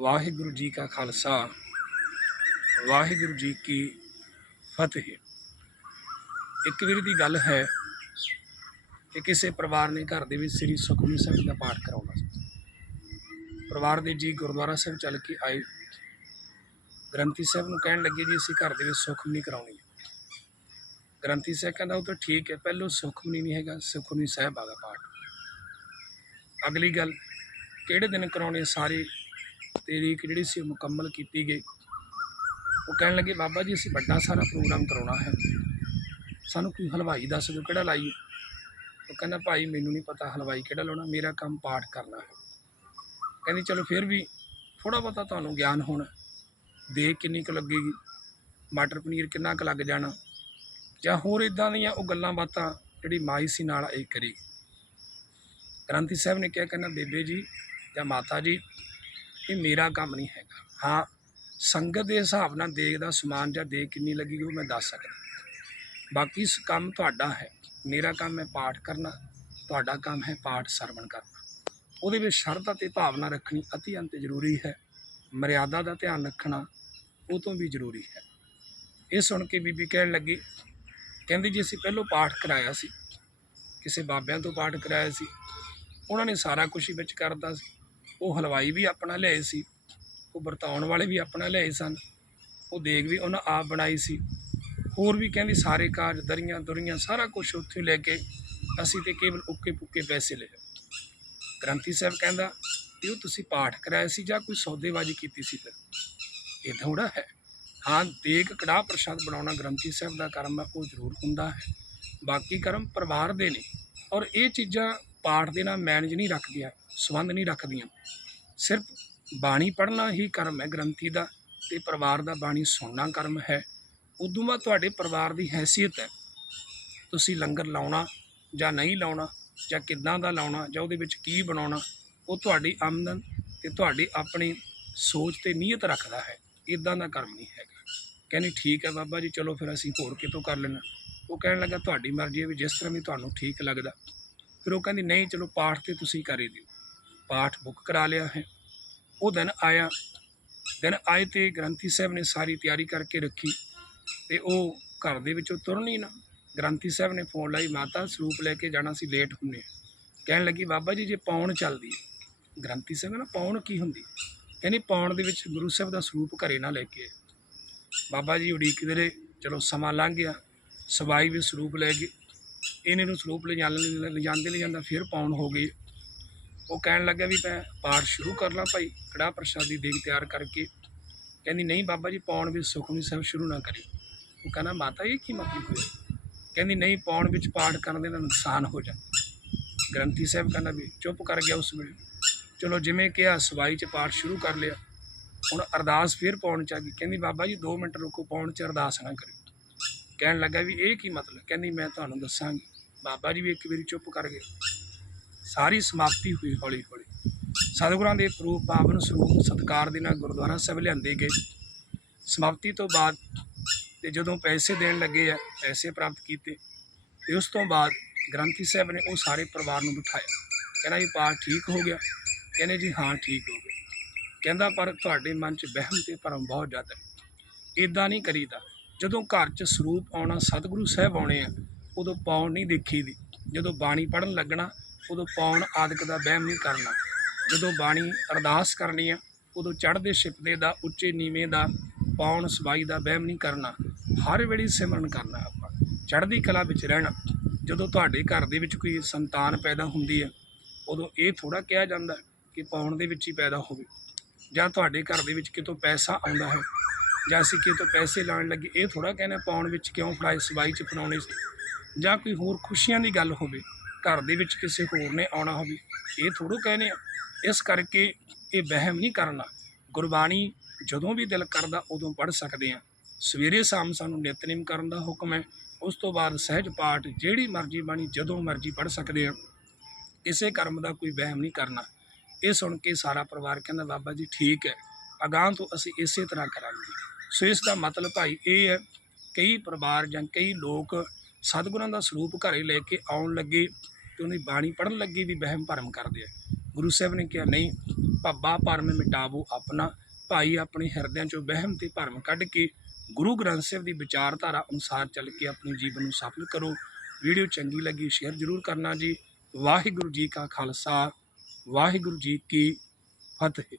ਵਾਹਿਗੁਰੂ ਜੀ ਕਾ ਖਾਲਸਾ, ਵਾਹਿਗੁਰੂ ਜੀ ਕੀ ਫਤਿਹ। ਇੱਕ ਵੀਰ ਦੀ ਗੱਲ ਹੈ ਕਿ ਕਿਸੇ ਪਰਿਵਾਰ ਨੇ ਘਰ ਦੇ ਵਿੱਚ ਸ੍ਰੀ ਸੁਖਮਨੀ ਸਾਹਿਬ ਦਾ ਪਾਠ ਕਰਾਉਣਾ ਸੀ। ਪਰਿਵਾਰ ਦੇ ਜੀ ਗੁਰਦੁਆਰਾ ਸਾਹਿਬ ਚੱਲ ਕੇ ਆਏ। ਗ੍ਰੰਥੀ ਸਾਹਿਬ ਨੂੰ ਕਹਿਣ ਲੱਗੇ ਜੀ, ਅਸੀਂ ਘਰ ਦੇ ਵਿੱਚ ਸੁਖਮਨੀ ਕਰਾਉਣੀ ਹੈ। ਗ੍ਰੰਥੀ ਸਾਹਿਬ ਕਹਿੰਦਾ, ਉਹ ਤਾਂ ਠੀਕ ਹੈ, ਪਹਿਲੋਂ ਸੁਖਮਨੀ ਨਹੀਂ ਹੈਗਾ, ਸੁਖਮਨੀ ਸਾਹਿਬ ਆਗਾ ਪਾਠ। ਅਗਲੀ ਗੱਲ, ਕਿਹੜੇ ਦਿਨ ਕਰਾਉਣੇ ਸਾਰੇ ਤਰੀਕ ਜਿਹੜੀ ਸੀ ਉਹ ਮੁਕੰਮਲ ਕੀਤੀ ਗਈ। ਉਹ ਕਹਿਣ ਲੱਗੇ, ਬਾਬਾ ਜੀ, ਅਸੀਂ ਵੱਡਾ ਸਾਰਾ ਪ੍ਰੋਗਰਾਮ ਕਰਾਉਣਾ ਹੈ। ਸਾਨੂੰ ਕੋਈ ਹਲਵਾਈ ਦੱਸ ਦਿਓ ਕਿਹੜਾ ਲਾਈਏ? ਉਹ ਕਹਿੰਦਾ, ਭਾਈ, ਮੈਨੂੰ ਨਹੀਂ ਪਤਾ ਹਲਵਾਈ ਕਿਹੜਾ ਲਾਉਣਾ, ਮੇਰਾ ਕੰਮ ਪਾਠ ਕਰਨਾ ਹੈ। ਕਹਿੰਦੀ, ਚਲੋ, ਫਿਰ ਵੀ ਥੋੜਾ ਬਹੁਤਾ ਤੁਹਾਨੂੰ ਗਿਆਨ ਹੋਣਾ। ਦੇ ਕਿੰਨੀ ਕੁ ਲੱਗੇਗੀ। ਮਟਰ ਪਨੀਰ ਕਿੰਨਾ ਕੁ ਲੱਗ ਜਾਣਾ। ਜਾਂ ਹੋਰ ਇਦਾਂ ਦੀਆਂ ਉਹ ਗੱਲਾਂ ਬਾਤਾਂ ਜਿਹੜੀ ਮਾਈ ਸੀ ਨਾਲ ਇਹ ਕਰੀ। ਗ੍ਰੰਥੀ ਸਾਹਿਬ ਨੇ ਕਿਹਾ, ਕਹਿੰਦਾ, ਬੇਬੇ ਜੀ ਜਾਂ ਮਾਤਾ ਜੀ ਇਹ ਮੇਰਾ ਕੰਮ ਨਹੀਂ ਹੈਗਾ। ਹਾਂ, ਸੰਗਤ ਦੇ ਹਿਸਾਬ ਨਾਲ ਦੇਗ ਦਾ ਸਮਾਨ ਜਾਂ ਦੇਗ ਕਿੰਨੀ ਲੱਗੇਗੀ ਉਹ ਮੈਂ ਦੱਸ ਸਕਦਾ। ਬਾਕੀ ਸ, ਕੰਮ ਤੁਹਾਡਾ ਹੈ। ਮੇਰਾ ਕੰਮ ਹੈ ਪਾਠ ਕਰਨਾ, ਤੁਹਾਡਾ ਕੰਮ ਹੈ ਪਾਠ ਸਰਵਣ ਕਰਨਾ। ਉਹਦੇ ਵਿੱਚ ਸ਼ਰਧਾ ਤੇ ਭਾਵਨਾ ਰੱਖਣੀ ਅਤੀ ਅੰਤ ਜ਼ਰੂਰੀ ਹੈ। ਮਰਿਆਦਾ ਦਾ ਧਿਆਨ ਰੱਖਣਾ ਉਹ ਤੋਂ ਵੀ ਜ਼ਰੂਰੀ ਹੈ। ਇਹ ਸੁਣ ਕੇ ਬੀਬੀ ਕਹਿਣ ਲੱਗੀ, ਕਹਿੰਦੀ ਜੀ ਅਸੀਂ ਪਹਿਲੋਂ ਪਾਠ ਕਰਾਇਆ ਸੀ। ਕਿਸੇ ਬਾਬਿਆਂ ਤੋਂ ਪਾਠ ਕਰਾਇਆ ਸੀ। ਉਹਨਾਂ ਨੇ ਸਾਰਾ ਕੁਝ ਹੀ ਵਿੱਚ ਕਰਦਾ ਸੀ। ਉਹ ਹਲਵਾਈ ਵੀ ਆਪਣਾ ਲਿਆਏ ਸੀ, ਉਹ ਵਰਤਾਉਣ ਵਾਲੇ ਵੀ ਆਪਣਾ ਲਿਆਏ ਸਨ, ਉਹ ਦੇਗ ਵੀ ਉਹਨਾਂ ਆਪ ਬਣਾਈ ਸੀ। ਹੋਰ ਵੀ ਕਹਿੰਦੀ ਸਾਰੇ ਕਾਰਜ ਦਰੀਆਂ ਦੁਰੀਆਂ ਸਾਰਾ ਕੁਝ ਉੱਥੇ ਲੈ ਕੇ ਅਸੀਂ ਤੇ ਕੇਵਲ ਉੱਕੇ ਪੁੱਕੇ ਪੈਸੇ ਲਏ। ਗ੍ਰੰਥੀ ਸਾਹਿਬ ਕਹਿੰਦਾ, ਵੀ ਉਹ ਤੁਸੀਂ ਪਾਠ ਕਰਾਇਆ ਸੀ ਜਾਂ ਕੋਈ ਸੌਦੇਬਾਜ਼ੀ ਕੀਤੀ ਸੀ ਫਿਰ? ਇਹ ਥੋੜਾ ਹੈ। ਹਾਂ, ਦੇਗ ਕੜਾਹ ਪ੍ਰਸ਼ਾਦ ਬਣਾਉਣਾ ਗ੍ਰੰਥੀ ਸਾਹਿਬ ਦਾ ਕਰਮ ਹੈ, ਉਹ ਜ਼ਰੂਰ ਹੁੰਦਾ ਹੈ। ਬਾਕੀ ਕਰਮ ਪਰਿਵਾਰ ਦੇ ਨੇ ਔਰ ਇਹ ਚੀਜ਼ਾਂ ਪਾਠ ਦੇ ਨਾਲ ਮੈਨੇਜ ਨਹੀਂ ਰੱਖਦੀਆਂ, ਸੰਬੰਧ ਨਹੀਂ ਰੱਖਦੀਆਂ। ਸਿਰਫ ਬਾਣੀ ਪੜ੍ਹਨਾ ਹੀ ਕਰਮ ਹੈ ਗ੍ਰੰਥੀ ਦਾ ਤੇ ਪਰਿਵਾਰ ਦਾ ਬਾਣੀ ਸੁਣਨਾ ਕਰਮ ਹੈ। ਉਦੋਂ ਬਾਅਦ ਤੁਹਾਡੇ ਪਰਿਵਾਰ ਦੀ ਹੈਸੀਅਤ ਹੈ। ਤੁਸੀਂ ਲੰਗਰ ਲਾਉਣਾ ਜਾਂ ਨਹੀਂ ਲਾਉਣਾ ਜਾਂ ਕਿੱਦਾਂ ਦਾ ਲਾਉਣਾ ਜਾਂ ਉਹਦੇ ਵਿੱਚ ਕੀ ਬਣਾਉਣਾ, ਉਹ ਤੁਹਾਡੀ ਆਮਦਨ ਤੇ ਤੁਹਾਡੀ ਆਪਣੀ ਸੋਚ ਤੇ ਨੀਅਤ ਰੱਖਦਾ ਹੈ। ਇਦਾਂ ਦਾ ਕਰਮ ਨਹੀਂ ਹੈਗਾ। ਕਹਿੰਦੀ, ਠੀਕ ਹੈ ਬਾਬਾ ਜੀ, ਚਲੋ ਫਿਰ ਅਸੀਂ ਹੋਰ ਕਿਤੋਂ ਕਰ ਲੈਣਾ ਉਹ ਕਹਿਣ ਲੱਗਾ, ਤੁਹਾਡੀ ਮਰਜ਼ੀ ਹੈ ਵੀ ਜਿਸ ਤਰ੍ਹਾਂ ਵੀ ਤੁਹਾਨੂੰ ਠੀਕ ਲੱਗਦਾ ਫਿਰ ਉਹ ਕਹਿੰਦੀ, ਨਹੀਂ, ਚਲੋ ਪਾਠ ਤੇ ਤੁਸੀਂ ਕਰ ਹੀ ਦਿਓ। ਪਾਠ ਬੁੱਕ ਕਰਾ ਲਿਆ ਹੈ। ਉਹ ਦਿਨ ਆਇਆ। ਦਿਨ ਆਏ ਤੇ ਗ੍ਰੰਥੀ ਸਾਹਿਬ ਨੇ ਸਾਰੀ ਤਿਆਰੀ ਕਰਕੇ ਰੱਖੀ ਤੇ ਉਹ ਘਰ ਦੇ ਵਿੱਚੋਂ ਤੁਰਨ ਹੀ ਨਾ। ਗ੍ਰੰਥੀ ਸਾਹਿਬ ਨੇ ਫੋਨ ਲਾਈ, ਮਾਤਾ, ਸਰੂਪ ਲੈ ਕੇ ਜਾਣਾ ਸੀ, ਲੇਟ ਹੁੰਨੇ ਆ। ਕਹਿਣ ਲੱਗੀ, ਬਾਬਾ ਜੀ, ਜੇ ਪੌਣ ਚੱਲਦੀ ਗ੍ਰੰਥੀ ਸਾਹਿਬ ਨਾ ਪੌਣ ਕੀ ਹੁੰਦੀ? ਕਹਿੰਦੀ, ਪੌਣ ਦੇ ਵਿੱਚ ਗੁਰੂ ਸਾਹਿਬ ਦਾ ਸਰੂਪ ਘਰੇ ਨਾ ਲੈ ਕੇ ਆਏ। ਬਾਬਾ ਜੀ ਉਡੀਕਦੇ ਰਹੇ, ਚਲੋ ਸਮਾਂ ਲੰਘ ਗਿਆ। ਸਵਾਈ ਵੀ ਸਰੂਪ ਲੈ ਗਏ। ਇਹਨੇ ਨੂੰ ਸਲੋਪ ਲਿਜਾਣ ਲਿਜਾਂਦੇ ਲੈ ਫਿਰ ਪਾਉਣ ਹੋ ਗਏ। ਉਹ ਕਹਿਣ ਲੱਗਾ ਵੀ ਮੈਂ ਪਾਠ ਸ਼ੁਰੂ ਕਰ ਲਾਂ ਭਾਈ ਕੜਾ ਪ੍ਰਸ਼ਾਦੀ ਦੇਗ ਤਿਆਰ ਕਰਕੇ। ਕਹਿੰਦੀ, ਨਹੀਂ ਬਾਬਾ ਜੀ, ਪਾਉਣ ਵਿੱਚ ਸੁਖਮਨੀ ਸਾਹਿਬ ਸ਼ੁਰੂ ਨਾ ਕਰੀ। ਉਹ ਕਹਿੰਦਾ, ਮਾਤਾ, ਇਹ ਕੀ ਮਤਲਬ ਹੋਇਆ? ਕਹਿੰਦੀ, ਨਹੀਂ, ਪਾਉਣ ਵਿੱਚ ਪਾਠ ਕਰਨ ਦੇ ਨਾਲ ਨੁਕਸਾਨ ਹੋ ਜਾਂਦਾ। ਗ੍ਰੰਥੀ ਸਾਹਿਬ ਕਹਿੰਦਾ ਵੀ, ਚੁੱਪ ਕਰ ਗਿਆ ਉਸ ਵੇਲੇ। ਚਲੋ, ਜਿਵੇਂ ਕਿਹਾ, ਸਵਾਈ 'ਚ ਪਾਠ ਸ਼ੁਰੂ ਕਰ ਲਿਆ। ਹੁਣ ਅਰਦਾਸ ਫਿਰ ਪਾਉਣ ਚ ਆ ਗਈ। ਕਹਿੰਦੀ, ਬਾਬਾ ਜੀ 2 ਮਿੰਟ ਰੁਕੋ, ਪਾਉਣ ਚ ਅਰਦਾਸ ਨਾ ਕਰਿਓ। ਕਹਿਣ ਲੱਗਾ ਵੀ ਇਹ ਕੀ ਮਤਲਬ? ਕਹਿੰਦੀ, ਮੈਂ ਤੁਹਾਨੂੰ ਦੱਸਾਂਗੀ। ਬਾਬਾ ਜੀ ਵੀ ਇੱਕ ਵਾਰੀ ਚੁੱਪ ਕਰ ਗਏ। ਸਾਰੀ ਸਮਾਪਤੀ ਹੋਈ ਹੌਲੀ ਹੌਲੀ ਸਤਿਗੁਰਾਂ ਦੇ ਪ੍ਰੂਪ ਪਾਵਨ ਸਰੂਪ, ਸਤਕਾਰ ਦੇ ਨਾਲ ਗੁਰਦੁਆਰਾ ਸਾਹਿਬ ਲਿਆਂਦੇ ਗਏ। ਸਮਾਪਤੀ ਤੋਂ ਬਾਅਦ ਤੇ ਜਦੋਂ ਪੈਸੇ ਦੇਣ ਲੱਗੇ ਆ, ਪੈਸੇ ਪ੍ਰਾਪਤ ਕੀਤੇ, ਤੇ ਉਸ ਤੋਂ ਬਾਅਦ ਗ੍ਰੰਥੀ ਸਾਹਿਬ ਨੇ ਉਹ ਸਾਰੇ ਪਰਿਵਾਰ ਨੂੰ ਬਿਠਾਇਆ। ਕਹਿੰਦਾ ਜੀ ਪਾਠ ਠੀਕ ਹੋ ਗਿਆ? ਕਹਿੰਦੇ, ਜੀ ਹਾਂ, ਠੀਕ ਹੋ ਗਿਆ। ਕਹਿੰਦਾ, ਪਰ ਤੁਹਾਡੇ ਮਨ 'ਚ ਵਹਿਮ ਤੇ ਭਰਮ ਬਹੁਤ ਜ਼ਿਆਦਾ ਹੈ। ਇਦਾਂ ਨਹੀਂ ਕਰੀਦਾ। ਜਦੋਂ ਘਰ 'ਚ ਸਰੂਪ ਆਉਣਾ ਸਤਿਗੁਰੂ ਸਾਹਿਬ ਆਉਣੇ ਆ, ਉਦੋਂ ਪਾਉਣ ਨਹੀਂ ਦੇਖੀ ਦੀ। ਜਦੋਂ ਬਾਣੀ ਪੜਨ ਲੱਗਣਾ, ਉਦੋਂ ਪਾਉਣ ਆਦਿਕ ਦਾ ਵਹਿਮ ਨਹੀਂ ਕਰਨਾ। ਜਦੋਂ ਬਾਣੀ ਅਰਦਾਸ ਕਰਨੀ ਆ, ਉਦੋਂ ਚੜ੍ਹਦੇ ਛਿਪਦੇ ਦਾ, ਉੱਚੇ ਨੀਵੇਂ ਦਾ ਪਾਉਣ ਸਵਾਈ ਦਾ ਵਹਿਮ ਨਹੀਂ ਕਰਨਾ। ਹਰ ਵੇਲੇ ਸਿਮਰਨ ਕਰਨਾ ਆਪਾਂ। ਚੜ੍ਹਦੀ ਕਲਾ ਵਿੱਚ ਰਹਿਣਾ। ਜਦੋਂ ਤੁਹਾਡੇ ਘਰ ਦੇ ਵਿੱਚ ਕੋਈ ਸੰਤਾਨ ਪੈਦਾ ਹੁੰਦੀ ਹੈ ਉਦੋਂ ਇਹ ਥੋੜਾ ਕਿਹਾ ਜਾਂਦਾ ਕਿ ਪਾਉਣ ਦੇ ਵਿੱਚ ਹੀ ਪੈਦਾ ਹੋਵੇ। ਜਾਂ ਤੁਹਾਡੇ ਘਰ ਦੇ ਵਿੱਚ ਕਿਤੋਂ ਪੈਸਾ ਆਉਂਦਾ ਹੈ ਜਾਂ ਅਸੀਂ ਤੋਂ ਪੈਸੇ ਲਾਉਣ ਲੱਗੇ, ਇਹ ਥੋੜਾ ਕਹਿਣਾ ਪਾਉਣ ਵਿੱਚ ਕਿਉਂ ਫੜਾਏ, ਸਵਾਈ ਚ ਫੜਾਉਣੇ ਸੀ। ਜਾਂ ਕੋਈ ਹੋਰ ਖੁਸ਼ੀਆਂ ਦੀ ਗੱਲ ਹੋਵੇ, ਘਰ ਦੇ ਵਿੱਚ ਕਿਸੇ ਹੋਰ ਨੇ ਆਉਣਾ ਹੋਵੇ, ਇਹ ਥੋੜੋ ਕਹਿੰਦੇ ਆ। ਇਸ ਕਰਕੇ ਇਹ ਵਹਿਮ ਨਹੀਂ ਕਰਨਾ। ਗੁਰਬਾਣੀ ਜਦੋਂ ਵੀ ਦਿਲ ਕਰਦਾ, ਉਦੋਂ ਪੜ੍ਹ ਸਕਦੇ ਆ। ਸਵੇਰੇ ਸ਼ਾਮ ਸਾਨੂੰ ਨਿਤਨੇਮ ਕਰਨ ਦਾ ਹੁਕਮ ਹੈ। ਉਸ ਤੋਂ ਬਾਅਦ ਸਹਿਜ ਪਾਠ, ਜਿਹੜੀ ਮਰਜ਼ੀ ਬਾਣੀ, ਜਦੋਂ ਮਰਜ਼ੀ ਪੜ੍ਹ ਸਕਦੇ ਆ। ਕਿਸੇ ਕਰਮ ਦਾ ਕੋਈ ਵਹਿਮ ਨਹੀਂ ਕਰਨਾ। ਇਹ ਸੁਣ ਕੇ ਸਾਰਾ ਪਰਿਵਾਰ ਕਹਿੰਦਾ, ਬਾਬਾ ਜੀ, ਠੀਕ ਹੈ। ਅਗਾਂਹ ਤੋਂ ਅਸੀਂ ਇਸੇ ਤਰ੍ਹਾਂ ਕਰਾਂਗੇ। ਸੋ ਇਸ ਦਾ ਮਤਲਬ ਭਾਈ ਇਹ ਹੈ, ਕਈ ਪਰਿਵਾਰ ਜਾਂ ਕਈ ਲੋਕ ਸਤਿਗੁਰਾਂ ਦਾ ਸਰੂਪ ਘਰੇ ਲੈ ਕੇ ਆਉਣ ਲੱਗੇ ਤੇ ਉਹਦੀ ਬਾਣੀ ਪੜਨ ਲੱਗੇ ਵੀ ਵਹਿਮ ਭਰਮ ਕਰਦੇ ਆ। ਗੁਰੂ ਸਾਹਿਬ ਨੇ ਕਿਹਾ, ਨਹੀਂ, ਭੱਬਾ ਭਰਮ ਮਿਟਾਵੋ ਆਪਣਾ। ਭਾਈ ਆਪਣੇ ਹਿਰਦਿਆਂ ਚੋਂ ਵਹਿਮ ਤੇ ਭਰਮ ਕੱਢ ਕੇ ਗੁਰੂ ਗ੍ਰੰਥ ਸਾਹਿਬ ਦੀ ਵਿਚਾਰਧਾਰਾ ਅਨੁਸਾਰ ਚੱਲ ਕੇ ਆਪਣੇ ਜੀਵਨ ਨੂੰ ਸਫਲ ਕਰੋ। ਵੀਡੀਓ ਚੰਗੀ ਲੱਗੀ, ਸ਼ੇਅਰ ਜ਼ਰੂਰ ਕਰਨਾ ਜੀ। ਵਾਹਿਗੁਰੂ ਜੀ ਕਾ ਖਾਲਸਾ, ਵਾਹਿਗੁਰੂ ਜੀ ਕੀ ਫਤਿਹ।